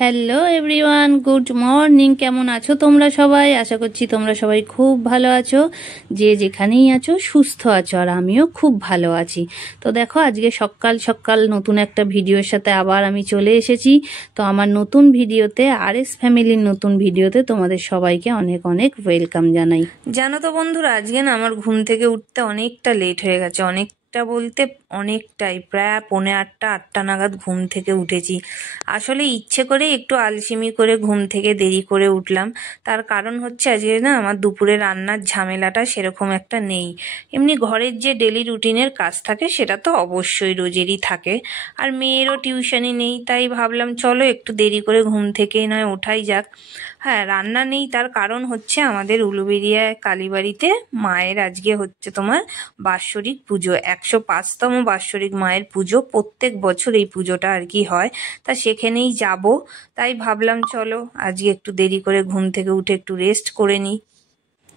Hello everyone, good morning. কেমন আছো তোমরা সবাই? আশা করছি তোমরা সবাই খুব ভালো আছো, যে যেখানেই আছো সুস্থ আছো, আর আমিও খুব ভালো আছি। তো দেখো, আজকে সকাল সকাল নতুন একটা ভিডিওর সাথে আবার আমি চলে এসেছি। তো আমার নতুন ভিডিওতে, RS ফ্যামিলির নতুন ভিডিওতে তোমাদের সবাইকে অনেক অনেক ওয়েলকাম জানাই। জানো তো বন্ধুরা, আজকে না আমার ঘুম থেকে উঠতে অনেকটা লেট হয়ে গেছে। বলতে অনেকটাই, প্রায় 7:45 8টা নাগাদ ঘুম থেকে উঠেছি। আসলে ইচ্ছে করে একটু আলসেমি করে ঘুম থেকে দেরি করে উঠলাম। তার কারণ হচ্ছে আজকে না আমার দুপুরে রান্নার ঝামেলাটা সেরকম একটা নেই। এমনি ঘরের যে ডেলি রুটিনের কাজ থাকে সেটা তো অবশ্যই রোজেরই থাকে, আর মেয়েরও টিউশনই নেই, তাই ভাবলাম চলো একটু দেরি করে ঘুম থেকেই নয় ওঠাই যাক। হ্যাঁ, রান্না নেই, তার কারণ হচ্ছে আমাদের উলুবেড়িয়ায় কালীবাড়িতে মায়ের আজকে হচ্ছে তোমার বাৎসরিক পুজো, 105তম বাৎসরিক মায়ের পুজো। প্রত্যেক বছর এই পুজোটা আর কি হয়, তা সেখানেই যাব। তাই ভাবলাম চলো আজকে একটু দেরি করে ঘুম থেকে উঠে একটু রেস্ট করে নিই।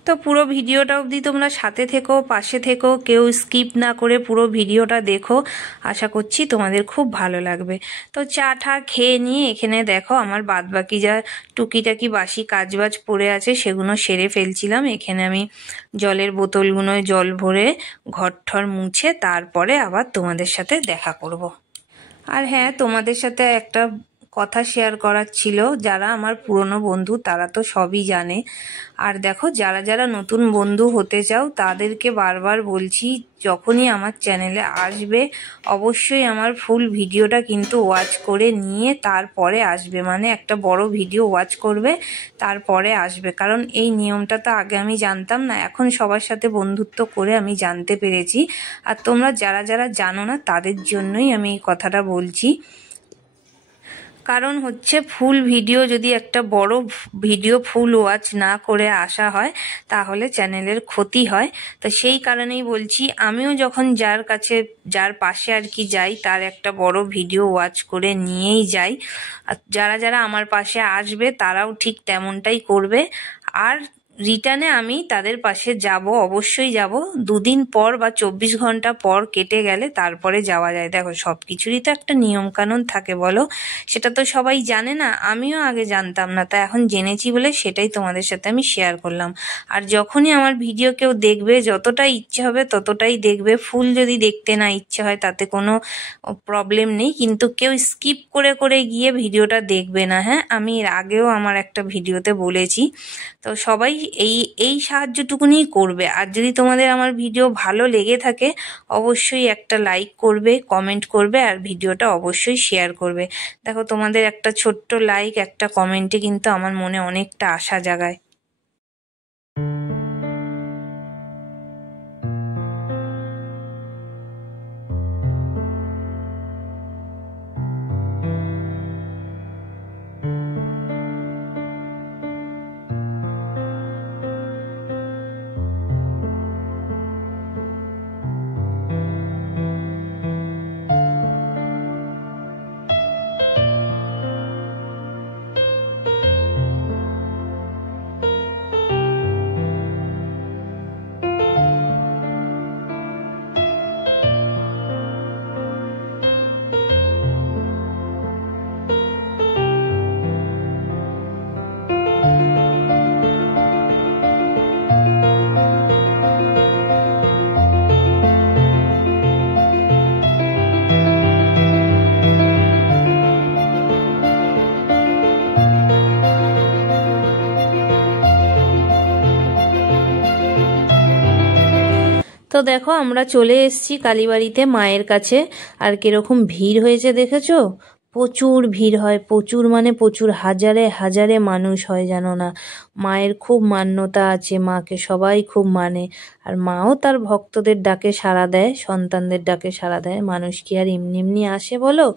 তো পুরো ভিডিওটা অবধি তোমরা সাথে থেকো, পাশে থেকো, কেউ স্কিপ না করে পুরো ভিডিওটা দেখো। আশা করছি তোমাদের খুব ভালো লাগবে। তো চা টা খেয়ে নিয়ে এখানে দেখো আমার বাদবাকি যা টুকিটাকি বাসি কাজবাজ পড়ে আছে সেগুলো সেরে ফেলছিলাম। এখানে আমি জলের বোতলগুলোয় জল ভরে ঘর মুছে তারপরে আবার তোমাদের সাথে দেখা করব। আর হ্যাঁ, তোমাদের সাথে একটা কথা শেয়ার করার ছিল। যারা আমার পুরনো বন্ধু তারা তো সবই জানে, আর দেখো যারা যারা নতুন বন্ধু হতে চাও তাদেরকে বারবার বলছি, যখনই আমার চ্যানেলে আসবে অবশ্যই আমার ফুল ভিডিওটা কিন্তু ওয়াচ করে নিয়ে তারপরে আসবে। মানে একটা বড় ভিডিও ওয়াচ করবে তারপরে আসবে, কারণ এই নিয়মটা তো আগে আমি জানতাম না, এখন সবার সাথে বন্ধুত্ব করে আমি জানতে পেরেছি। আর তোমরা যারা যারা জানো না তাদের জন্যই আমি এই কথাটা বলছি। কারণ হচ্ছে ফুল ভিডিও যদি একটা বড় ভিডিও ফুল ওয়াচ না করে আসা হয় তাহলে চ্যানেলের ক্ষতি হয়। তো সেই কারণেই বলছি, আমিও যখন যার পাশে আর কি যাই তার একটা বড় ভিডিও ওয়াচ করে নিয়েই যাই। আর যারা যারা আমার পাশে আসবে তারাও ঠিক তেমনটাই করবে। আর রিটার্নে আমি তাদের পাশে যাব, অবশ্যই যাব। 2 দিন পর বা 24 ঘন্টা পর কেটে গেলে তারপরে যাওয়া যায়। দেখো সবকিছুরই তো একটা নিয়ম কানুন থাকে, বলো? সেটা তো সবাই জানে না, আমিও আগে জানতাম না, তা এখন জেনেছি বলে সেটাই তোমাদের সাথে আমি শেয়ার করলাম। আর যখনই আমার ভিডিও কেউ দেখবে, যতটা ইচ্ছে হবে ততটাই দেখবে। ফুল যদি দেখতে না ইচ্ছে হয় তাতে কোনো প্রবলেম নেই, কিন্তু কেউ স্কিপ করে করে গিয়ে ভিডিওটা দেখবে না। হ্যাঁ, আমি এর আগেও আমার একটা ভিডিওতে বলেছি। তো সবাই এই এই সাহায্যটুকুনি করবে। আর যদি তোমাদের আমার ভিডিও ভালো লেগে থাকে অবশ্যই একটা লাইক করবে, কমেন্ট করবে, আর ভিডিওটা অবশ্যই শেয়ার করবে। দেখো তোমাদের একটা ছোট্ট লাইক, একটা কমেন্টে কিন্তু আমার মনে অনেকটা আশা জাগায়। তো দেখো আমরা চলে এসেছি কালীবাড়িতে মায়ের কাছে। আর কিরকম ভিড় হয়েছে দেখেছো? প্রচুর ভিড় হয়, প্রচুর মানে প্রচুর, হাজারে হাজারে মানুষ হয় জানো না। মায়ের খুব মান্যতা আছে, মাকে সবাই খুব মানে। আর মাও তার ভক্তদের ডাকে সাড়া দেয়, সন্তানদের ডাকে সাড়া দেয়। মানুষ কি আর এমনি এমনি আসে বলো?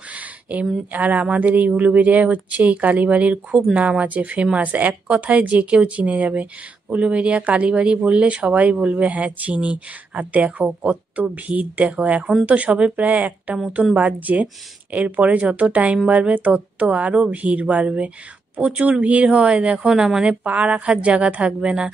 আর আমাদের এই উলুবেড়িয়ায় হচ্ছে এই কালীবাড়ির খুব নাম আছে, ফেমাস, এক কথায় যে কেউ চিনে যাবে। উলুবেড়িয়া কালীবাড়ি বললে সবাই বলবে হ্যাঁ চিনি। আর দেখো কত ভিড়, দেখো এখন তো সবে প্রায় 1টা মতন বাজছে, এরপরে যত টাইম বাড়বে তত আরো ভিড় বাড়বে। প্রচুর ভিড় হয়, দেখো না, মানে পা রাখার জায়গা থাকবে না।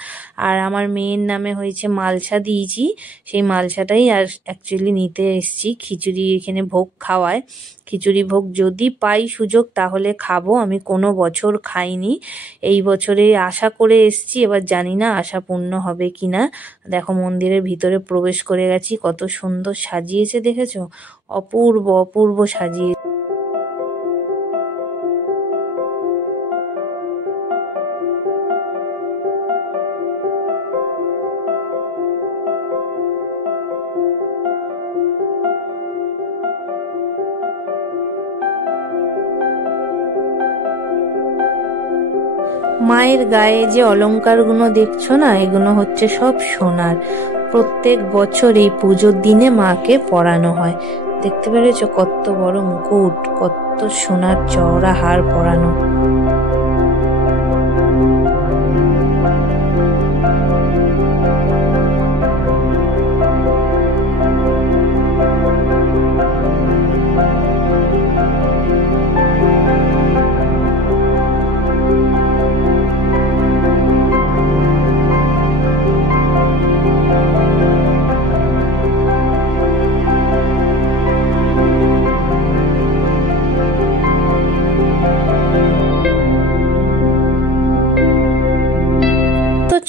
আর আমার মেয়ের নামে হয়েছে মালসা দিয়েছি, সেই মালসাটাই আর অ্যাকচুয়ালি নিতে এসছি। খিচুড়ি এখানে ভোগ খাওয়ায়, খিচুড়ি ভোগ যদি পাই সুযোগ তাহলে খাবো। আমি কোনো বছর খাইনি, এই বছরে আশা করে এসছি, এবার জানি না আশা পূর্ণ হবে কিনা। দেখো মন্দিরের ভিতরে প্রবেশ করে গেছি, কত সুন্দর সাজিয়েছে দেখেছো, অপূর্ব অপূর্ব সাজিয়ে। মায়ের গায়ে যে অলংকারগুলো দেখছো না, এগুলো হচ্ছে সব সোনার। প্রত্যেক বছর এই পুজোর দিনে মাকে পরানো হয়। দেখতে পেরেছো কত বড় মুকুট, কত সোনার চওড়া হার পরানো।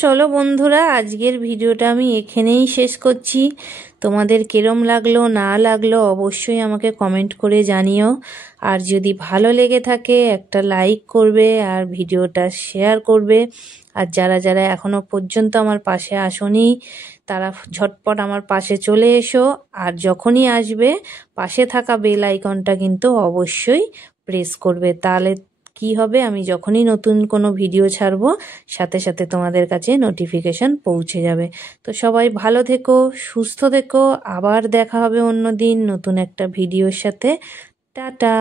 চলো বন্ধুরা, আজকের ভিডিওটা আমি এখানেই শেষ করছি। তোমাদের কিরম লাগলো না লাগলো অবশ্যই আমাকে কমেন্ট করে জানিও। আর যদি ভালো লেগে থাকে একটা লাইক করবে আর ভিডিওটা শেয়ার করবে। আর যারা যারা এখনো পর্যন্ত আমার পাশে আসোনি তারা ঝটপট আমার পাশে চলে এসো। আর যখনই আসবে পাশে থাকা বেল আইকনটা কিন্তু অবশ্যই প্রেস করবে, তাহলে কি হবে, আমি যখনই নতুন কোনো ভিডিও ছাড়বো সাথে সাথে তোমাদের কাছে নোটিফিকেশন পৌঁছে যাবে। তো সবাই ভালো থেকো, সুস্থ থেকো, আবার দেখা হবে অন্য দিন নতুন একটা ভিডিওর সাথে। টাটা।